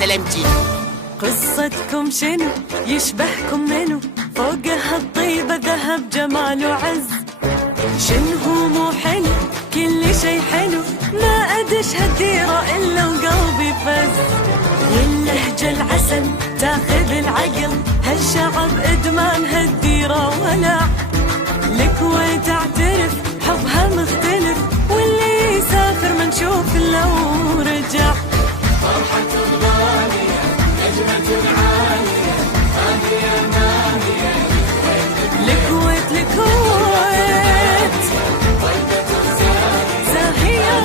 سلامتي. قصتكم شنو؟ يشبهكم منو؟ فوقها الطيبة ذهب جمال وعز. شنو هو مو حلو؟ كل شي حلو، ما أدش هالديرة إلا وقلبي فز. واللهجة العسل تاخذ العقل، هالشعب إدمان هالديرة ولع. الكويت اعترف حبها مختلف، واللي يسافر ما نشوف لو رجع. فرحة غالية نجمة عالية، هادية ماهية الكويت الكويت طيبة زاهية.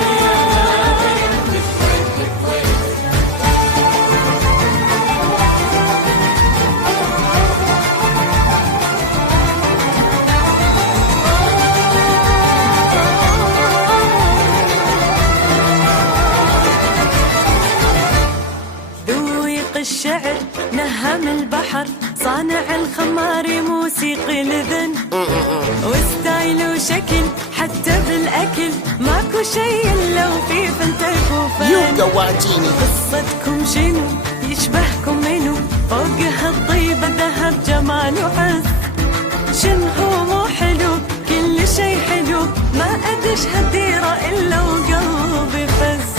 ذويق الشعر نهم البحر، صانع الخمار موسيقي الأذن. وستايل وشكل حتى بالأكل، ماكو شي إلا وفي فنتك وفن. يو جوعتيني. قصتكم شنو؟ يشبهكم منو؟ فوقها الطيبة ذهب جمال وعز. شنو هو مو حلو؟ كل شي حلو، ما أدش هالديرة إلا وقلبي فز.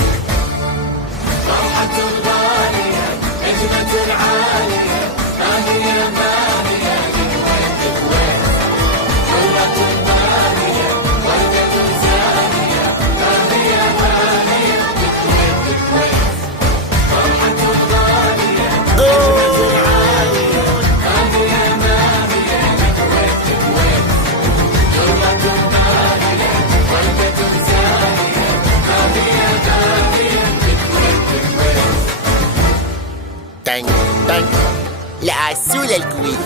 فرحة غالية نجمة عالية، هادية ماهية الكويت الكويت. حلة ماهية وردة زاهية، هادية ماهية الكويت الكويت. فرحة غالية نجمة عالية، هادية ماهية الكويت الكويت. حلة ماهية وردة زاهية، هادية ماهية الكويت الكويت. تانك تانك لعسول الكويت.